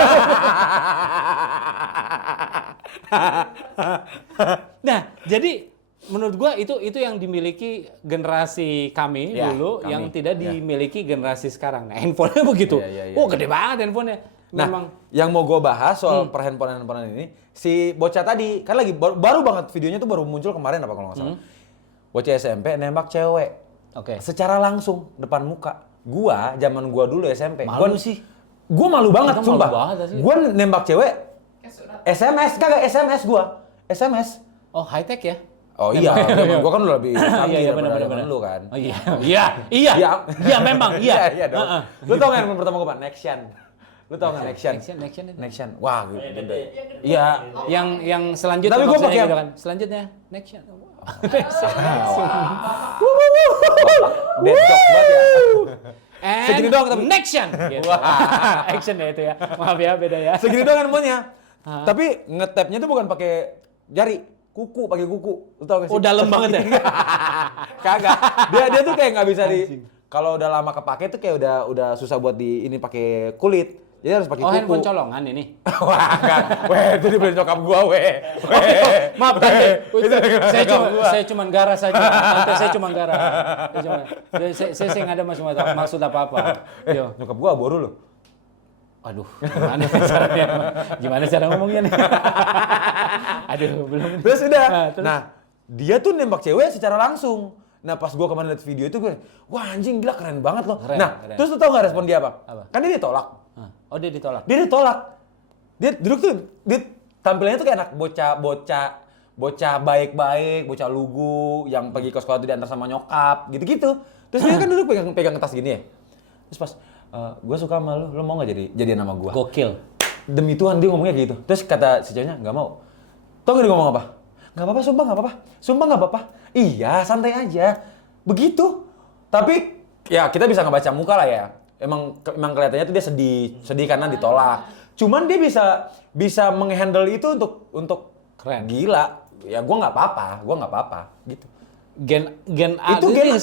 Nah, jadi menurut gua itu yang dimiliki generasi kami Ya, dulu kami. yang tidak Ya. dimiliki generasi sekarang. Nah, handphonenya begitu. Ya. Oh, gede banget handphonenya. Nah, Memang yang mau gue bahas soal perhandphonean ini, si bocah tadi, kan lagi baru banget videonya tuh baru muncul kemarin apa kalau nggak salah. Bocah SMP nembak cewek. Oke. Secara langsung, depan muka. Gua, zaman gua dulu SMP. Malu sih. Gua malu banget, Kita malu sumpah. banget asli. Gua nembak cewek, SMS, kagak SMS gua. SMS. Oh, high tech ya? Oh iya, zaman gua kan udah lebih canggih daripada benar. zaman lu kan. Oh iya. Iya, memang iya. Iya dong. Lu tau gak yang pertama gua, Pak? Nexian. Lu tau gak Nexian? Nexian itu. Nexian. Wah, gede. Iya. Yang selanjutnya Tapi gua maksudnya pakai- gitu kan. Selanjutnya Nexian. Dead joke banget ya. And Segini doang tapi. Nexian. Gitu. Action ya itu ya. Maaf ya, beda ya. Segini doang handphonenya. Tapi ngetapnya tuh bukan pakai jari, pakai kuku. Lu tau gak sih? Oh, dalam banget ya. Kagak. Dia tuh kayak nggak bisa kalau udah lama kepake tuh kayak udah susah buat di ini pakai kulit. Jadi harus pakai Oh, kuku. handphone colongan ini. Wah, kan. Weh, itu dibeli nyokap gua, weh. Maaf tante, saya cuma garah saja. Tante saya cuma garah. Saya nggak ada maksud apa-apa. Yo. Nyokap gua boru loh. Aduh, gimana caranya? Gimana cara ngomongnya nih? Aduh, belum. Terus udah. terus? Nah, dia tuh nembak cewek secara langsung. Nah, pas gua kemarin liat video itu gue, wah anjing gila keren banget loh. Keren, Nah, keren. terus lu tau gak respon dia apa? Apa? Kan dia ditolak. Oh, dia ditolak. Dia ditolak. Dia duduk tuh, dia tampilannya tuh kayak anak bocah baik-baik, bocah lugu yang pergi ke sekolah tuh diantar sama nyokap, gitu-gitu. Terus dia kan duduk pegang tas gini ya. Terus pas gue suka sama lu mau gak jadian sama gue? Gokil. Demi Tuhan dia ngomongnya gitu. Terus kata si ceweknya nggak mau. Tau gak dia ngomong apa? Nggak apa-apa, sumpah nggak apa-apa. Sumpah nggak apa-apa. Iya, santai aja. Begitu. Tapi ya kita bisa ngebaca muka lah ya. Emang kelihatannya tuh dia sedih karena ditolak. Cuman dia bisa menghandle itu untuk Keren. gila. Ya gua nggak apa-apa gitu. Gen A Itu ini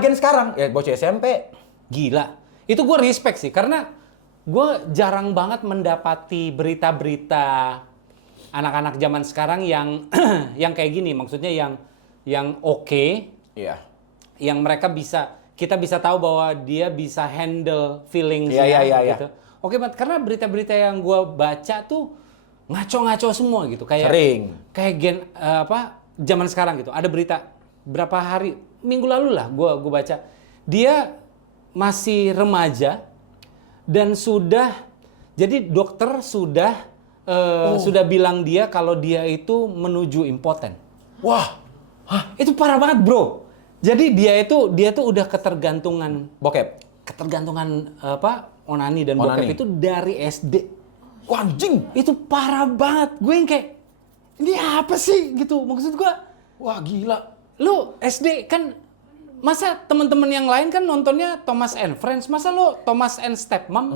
gen sekarang. Ya bocah SMP. Gila. Itu gue respect sih karena gue jarang banget mendapati berita-berita anak-anak zaman sekarang yang yang kayak gini. Maksudnya yang oke, Iya. yang kita bisa tahu bahwa dia bisa handle feelings Iya. gitu. Oke, Mat, karena berita-berita yang gue baca tuh ngaco-ngaco semua gitu. Kayak zaman sekarang gitu. Ada berita berapa hari minggu lalu lah gue baca. Dia masih remaja dan jadi dokter sudah bilang dia kalau dia itu menuju impoten. Wah. Itu parah banget, bro. Jadi dia tuh udah ketergantungan onani dan bokep itu dari SD. Wah, anjing. Itu parah banget. Gue yang kayak ini apa sih gitu. Maksud gue, Wah, gila. lu SD kan masa teman-teman yang lain kan nontonnya Thomas and Friends, masa lo Thomas and Stepmom?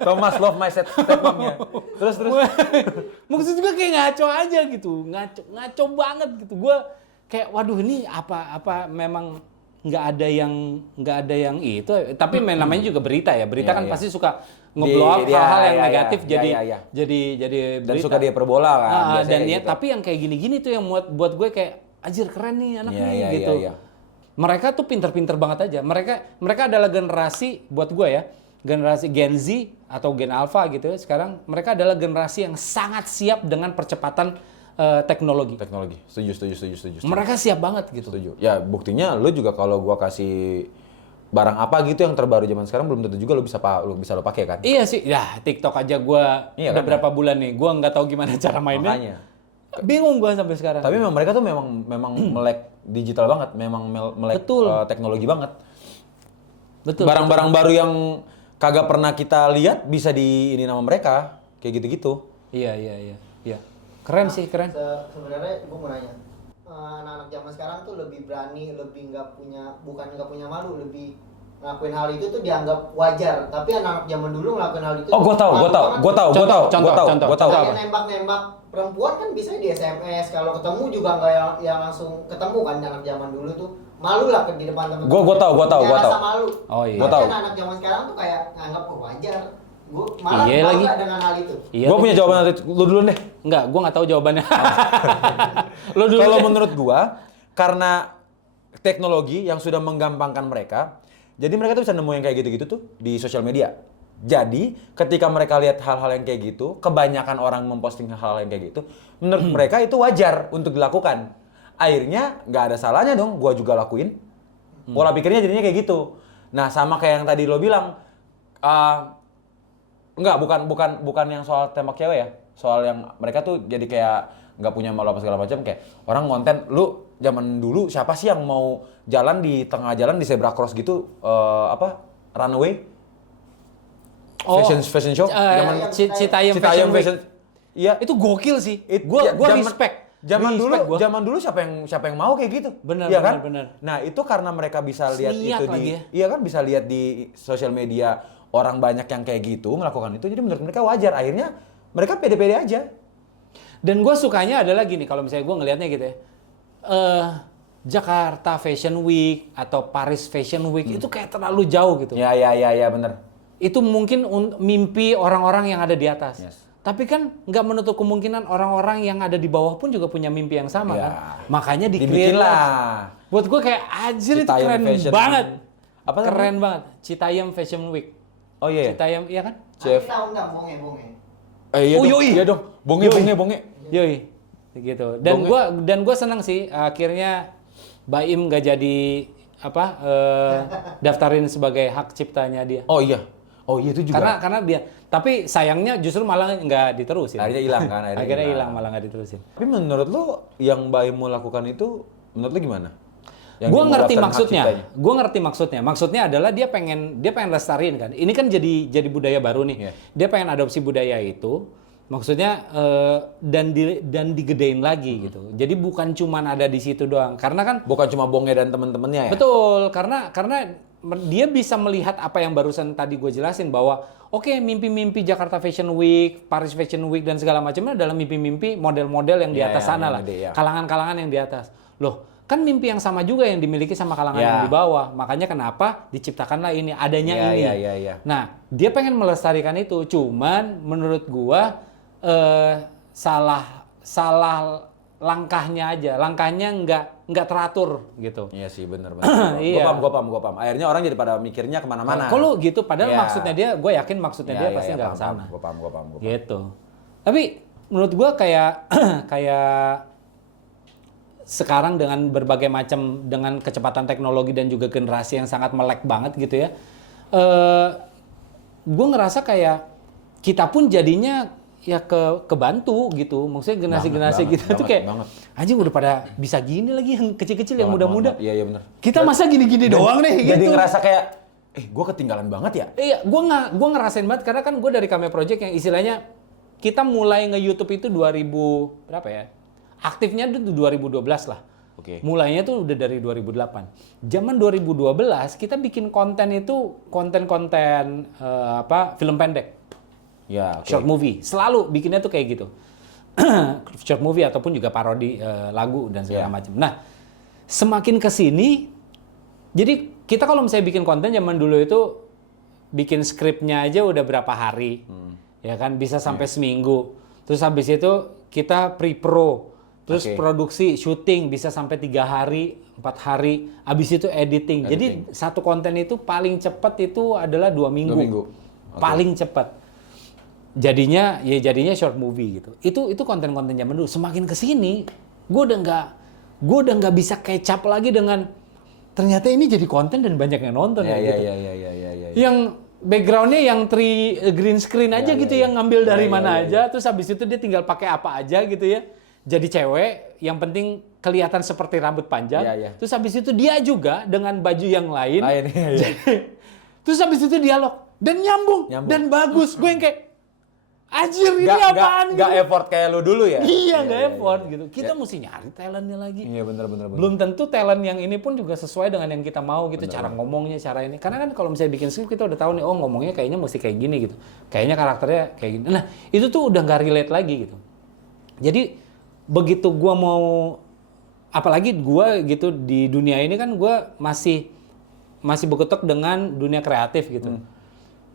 Thomas love my stepmomnya. Terus. Maksud gue kayak ngaco aja gitu, ngaco banget gitu. Gue kayak waduh ini apa memang nggak ada yang itu. Tapi namanya juga berita ya. Berita kan pasti suka nge-blow up hal-hal yang negatif jadi Dan berita. suka dia perbola kan. Dan biasanya ya, gitu. tapi yang kayak gini-gini tuh yang buat gue kayak anjir keren nih anak nih gitu. Iya. Mereka tuh pinter-pinter banget aja. Mereka adalah generasi buat gue ya, generasi Gen Z atau Gen Alpha gitu ya. Sekarang mereka adalah generasi yang sangat siap dengan percepatan teknologi. Setuju. Mereka siap banget gitu. Setuju. Ya buktinya lu juga kalau gua kasih barang apa gitu yang terbaru zaman sekarang belum tentu juga lo bisa lo pakai kan. Iya sih, ya TikTok aja gua Iya udah kan? berapa bulan nih, gua nggak tahu gimana cara mainnya. Makanya. Bingung gua sampai sekarang. Tapi memang mereka tuh memang melek digital banget, memang melek Betul. teknologi banget. betul. Barang-barang baru yang kagak pernah kita lihat bisa di ini nama mereka, kayak gitu-gitu. Iya. Keren sih, keren. Sebenarnya gue mau nanya, anak-anak zaman sekarang tuh lebih berani, lebih bukan nggak punya malu, lebih ngelakuin hal itu tuh dianggap wajar. Tapi anak-anak zaman dulu ngelakuin hal itu. Oh, gue tahu. Contoh. Kayak nembak-nembak perempuan kan bisa di SMS. Kalau ketemu juga nggak yang langsung ketemu kan, anak zaman dulu tuh malu lah di depan teman-teman. Gue tahu. Rasa malu. Oh iya. Gua tahu. Tapi anak zaman sekarang tuh kayak nganggap wajar. Gue malah Iya lagi. bangga dengan hal itu. Iya. Gue punya jawaban nanti, lu dulu deh. Enggak, gua nggak tahu jawabannya. Lo dulu. Kalau deh. menurut gua, karena teknologi yang sudah menggampangkan mereka, jadi mereka tuh bisa nemu yang kayak gitu-gitu tuh di sosial media. Jadi, ketika mereka lihat hal-hal yang kayak gitu, kebanyakan orang memposting hal-hal yang kayak gitu, menurut mereka itu wajar untuk dilakukan. Akhirnya, nggak ada salahnya dong, gua juga lakuin. Pola pikirnya jadinya kayak gitu. Nah, sama kayak yang tadi lo bilang, enggak, bukan yang soal tembak cewek ya. Soal yang mereka tuh jadi kayak nggak punya malu apa segala macam, kayak orang konten lu zaman dulu siapa sih yang mau jalan di tengah jalan di zebra cross gitu runway fashion show Citayam Citayam Fashion Week. fashion. Iya, Itu gokil sih. gua Gua respect. Zaman Respect dulu, gua. zaman dulu siapa yang mau kayak gitu? Benar, Iya kan? benar. Nah, itu karena mereka bisa lihat Niat itu lagi ya. iya kan, bisa lihat di sosial media orang banyak yang kayak gitu melakukan itu, jadi menurut mereka wajar. Akhirnya mereka pede-pede aja. Dan gue sukanya adalah gini, kalau misalnya gue ngelihatnya gitu ya, Jakarta Fashion Week atau Paris Fashion Week itu kayak terlalu jauh gitu. Ya, bener. Itu mungkin mimpi orang-orang yang ada di atas. Yes. Tapi kan nggak menutup kemungkinan orang-orang yang ada di bawah pun juga punya mimpi yang sama Ya. kan. Makanya Dibikin di-create lah. Buat gue kayak anjir itu Citayam keren Fashion. banget. Apa keren banget. Citayam Fashion Week. Oh iya. Citayam, iya kan? Chef. Kita undang bonge. Iya Oh, dong. yoi. Iya dong. Bonge. Yoi. Gitu. Dan gua senang sih akhirnya Baim nggak jadi daftarin sebagai hak ciptanya dia. Oh iya itu juga. Karena dia, tapi sayangnya justru malah nggak diterusin. Akhirnya hilang kan, Akhirnya hilang malah nggak diterusin. Tapi menurut lu yang Baim mau lakukan itu menurut lu gimana? Yang Gue dia mau ngerti daftarin hak maksudnya. ciptanya? Gue ngerti maksudnya. Maksudnya adalah dia pengen lestariin kan. Ini kan jadi budaya baru nih. Iya. Dia pengen adopsi budaya itu. Maksudnya dan digedein lagi gitu. Jadi bukan cuman ada di situ doang. Karena kan Bukan cuma Bonge dan teman-temannya ya? betul, karena dia bisa melihat apa yang barusan tadi gue jelasin bahwa oke, mimpi-mimpi Jakarta Fashion Week, Paris Fashion Week dan segala macamnya adalah mimpi-mimpi model-model yang di Ya, atas ya, sana yang lah. gede, ya. Kalangan-kalangan yang di atas. Loh, kan mimpi yang sama juga yang dimiliki sama kalangan Ya. yang di bawah. Makanya kenapa diciptakanlah ini, adanya Ya, ini. ya. Nah, dia pengen melestarikan itu. Cuman menurut gua salah langkahnya aja. Langkahnya nggak teratur gitu. Iya sih, bener. Iya. Gue paham. Akhirnya orang jadi pada mikirnya kemana-mana. Kalau gitu, padahal Ya. maksudnya dia, gue yakin maksudnya dia pasti nggak ke sana. Gue paham. Gitu. Tapi menurut gua kayak sekarang dengan berbagai macam, dengan kecepatan teknologi dan juga generasi yang sangat melek banget gitu ya, gue ngerasa kayak kita pun jadinya ya kebantu gitu. Maksudnya generasi kita tuh kayak anjing udah pada bisa gini lagi, yang kecil-kecil yang muda-muda. Iya benar. Kita masa gini-gini doang nih Jadi gitu. ngerasa kayak gue ketinggalan banget ya. Iya, gua ngerasain banget karena kan gue dari Kame Project yang istilahnya kita mulai nge-YouTube itu 2000 berapa ya? Aktifnya itu 2012 lah. Oke. Mulainya tuh udah dari 2008. Zaman 2012 kita bikin konten itu konten-konten film pendek. Ya, oke. Short movie. Selalu bikinnya tuh kayak gitu. Short movie ataupun juga parodi lagu dan segala macam. Nah, semakin ke sini jadi kita kalau misalnya bikin konten zaman dulu itu bikin skripnya aja udah berapa hari. Ya kan bisa sampai seminggu. Terus habis itu kita pre-pro. Terus produksi, syuting bisa sampai 3 hari, 4 hari. Habis itu editing. Jadi satu konten itu paling cepat itu adalah 2 minggu. 2 minggu. Okay. Paling cepat. Jadinya short movie gitu. Itu konten-konten zaman dulu. Semakin ke sini, gue udah nggak bisa kecap lagi dengan ternyata ini jadi konten dan banyak yang nonton Iya, gitu. iya. Yang backgroundnya yang green screen aja gitu yang ngambil dari mana aja, terus habis itu dia tinggal pakai apa aja gitu ya. Jadi cewek, yang penting kelihatan seperti rambut panjang. Terus habis itu dia juga dengan baju yang lain. Terus habis itu dialog dan nyambung. Dan bagus. Gue yang kayak anjir ini apaan Gak gitu. effort kayak lu dulu ya? Iya, nggak effort gitu. Kita mesti nyari talentnya lagi. Iya bener. Belum tentu talent yang ini pun juga sesuai dengan yang kita mau gitu. Cara ngomongnya, cara ini. Karena kan kalau misalnya bikin skrip kita udah tahu nih, oh ngomongnya kayaknya mesti kayak gini gitu. Kayaknya karakternya kayak gini. Nah itu tuh udah nggak relate lagi gitu. Jadi begitu gua mau, apalagi gua gitu di dunia ini kan gua masih bergetok dengan dunia kreatif gitu.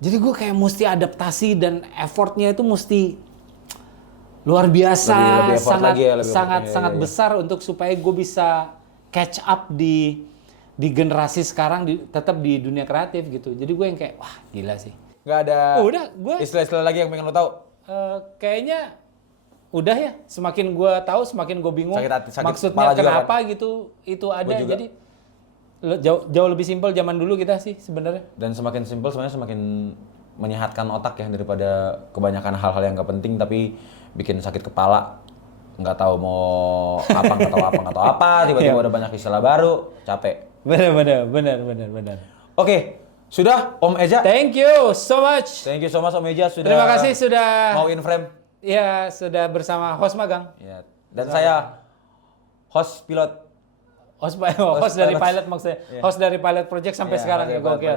Jadi gue kayak mesti adaptasi dan effortnya itu mesti luar biasa, Lebih effort lagi ya, sangat besar untuk supaya gue bisa catch up di generasi sekarang tetap di dunia kreatif gitu. Jadi gue yang kayak wah gila sih. Gak ada Udah, gue istilah-istilah lagi yang pengen lo tahu? kayaknya udah ya. Semakin gue tahu, semakin gue bingung. Sakit maksudnya kepala juga kenapa kan? gitu itu ada. Jadi jauh lebih simpel zaman dulu kita sih sebenarnya. Dan semakin simpel sebenarnya semakin menyehatkan otak ya daripada kebanyakan hal-hal yang gak penting tapi bikin sakit kepala, nggak tahu mau apa, nggak tahu apa, tiba-tiba ada banyak istilah baru, capek. Benar. Oke, sudah Om Eja. Thank you so much. Thank you so much Om Eja sudah. Terima kasih sudah mau in frame. Ya, sudah bersama host magang. Ya. Dan saya host pilot. Host dari pilot maksudnya. Yeah. Host dari pilot project sampai sekarang ya, gokil.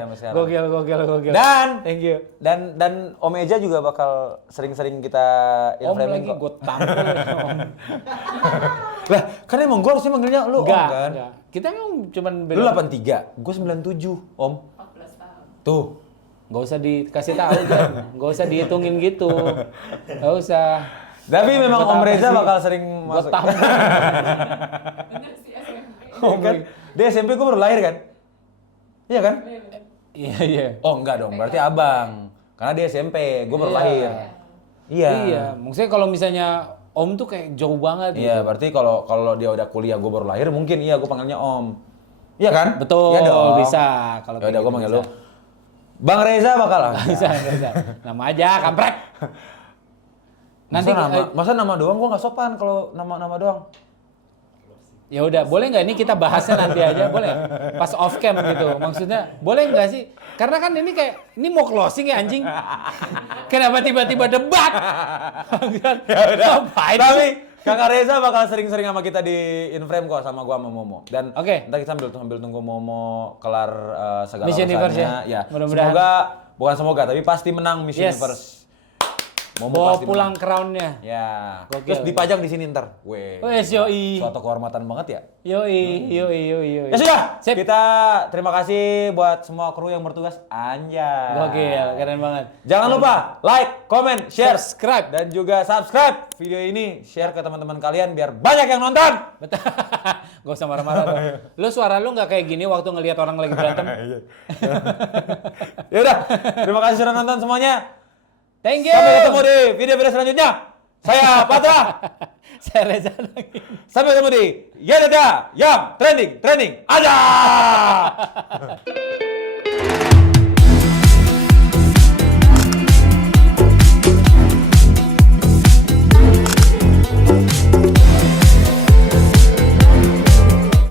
Dan thank you. Dan Om Eja juga bakal sering-sering kita in Om framing lagi gue tampil Om. Lah, kan emang gue harusnya manggilnya lu Om kan? Enggak. Kita kan cuman Lu 83, gue 97, Om. 14 tahun. Tuh. Gak usah dikasih tahu kan. Gak usah dihitungin gitu. Gak usah. Tapi memang Om Reza bakal sering Gue masuk. tampil. Bener sih SMP. Kan? Dia SMP gue baru lahir kan? Iya kan? Iya. Oh enggak dong, berarti abang. Karena dia SMP, gue baru Iya. lahir. Iya. Iya, maksudnya kalau misalnya Om tuh kayak jauh banget gitu. Iya, berarti kalau dia udah kuliah gue baru lahir, mungkin iya gue panggilnya Om. Iya kan? Betul, Iya dong. bisa. Kalau Ya udah kayak gue gitu panggil bisa. lu. Bang Reza bakal lah. Bisa. Nama aja, kampret. Masa nama doang gue nggak sopan kalau nama doang. Ya udah, boleh nggak ini kita bahasnya nanti aja, boleh? Pas off cam gitu, maksudnya boleh nggak sih? Karena kan ini kayak ini mau closing ya anjing. Kenapa tiba-tiba debat? Ya udah. Ngapain Tapi sih? Kakak Reza bakal sering-sering sama kita di Inframe kok sama gua sama Momo. Dan Oke. ntar kita sambil tunggu Momo kelar segala Miss Universe urusannya. ya? Ya. Mudah-mudahan. Semoga tapi pasti menang Miss Yes. Universe. Momo Bawa pasti pulang menang. crown-nya. Ya. Gokil. Terus dipajang di sini ntar. Weh. Wes, yoi. Suatu kehormatan banget ya. Yoi. Ya sudah. Sip. Kita terima kasih buat semua kru yang bertugas. Anjay. Gokil, keren banget. Jangan lupa like, comment, share, Subscribe. dan juga subscribe video ini. Share ke teman-teman kalian biar banyak yang nonton. Betul. Gak usah marah-marah dong. Lu suara lu nggak kayak gini waktu ngelihat orang lagi berantem. Ya udah, terima kasih sudah nonton semuanya. Thank you. Sampai ketemu di video-video selanjutnya. Saya Patra. Saya Reza lagi. Sampai ketemu di Yang Trending aja.